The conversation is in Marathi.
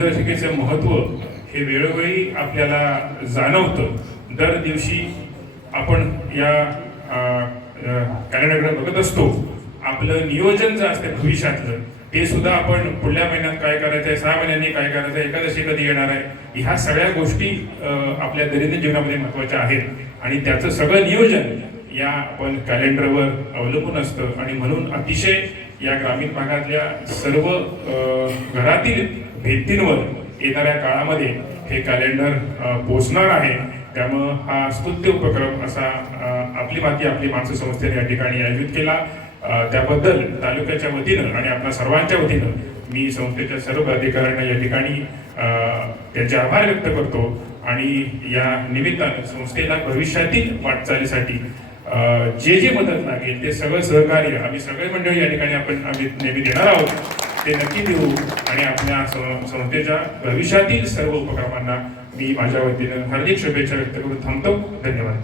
शिक्षेचं महत्त्व हे वेळोवेळी आपल्याला जाणवतं। दर दिवशी आपण या कॅलेंडरकडे बघत असतो। आपलं नियोजन जे असते भविष्यातलं ते सुद्धा आपण पुढल्या महिन्यात काय करायचं आहे, 6 महिन्यांनी काय करायचं आहे, एकादशी कधी येणार आहे, ह्या सगळ्या गोष्टी आपल्या दैनंदिन जीवनामध्ये महत्त्वाच्या आहेत आणि त्याचं सगळं नियोजन या आपण कॅलेंडरवर अवलंबून असतं। आणि म्हणून अतिशय या ग्रामीण भागातल्या सर्व घरातील भिंतींवर येणाऱ्या काळामध्ये हे कॅलेंडर पोचणार आहे। त्यामुळे हा स्तुत्य उपक्रम असा आपली माती आपली माणसं संस्थेने या ठिकाणी आयोजित केला। त्याबद्दल तालुक्याच्या वतीनं आणि आपल्या सर्वांच्या वतीनं मी संस्थेच्या सर्व अधिकाऱ्यांना या ठिकाणी त्यांचे आभार व्यक्त करतो आणि या निमित्तानं संस्थेला भविष्यातील वाटचालीसाठी जे मदत लागेल ते सगळं सहकार्य आम्ही सगळे मंडळी या ठिकाणी आम्ही नेहमी देणार आहोत, ते नक्की देऊ आणि आपल्या संस्थेच्या भविष्यातील सर्व उपक्रमांना मी माझ्या वतीनं हार्दिक शुभेच्छा व्यक्त करून थांबतो। धन्यवाद।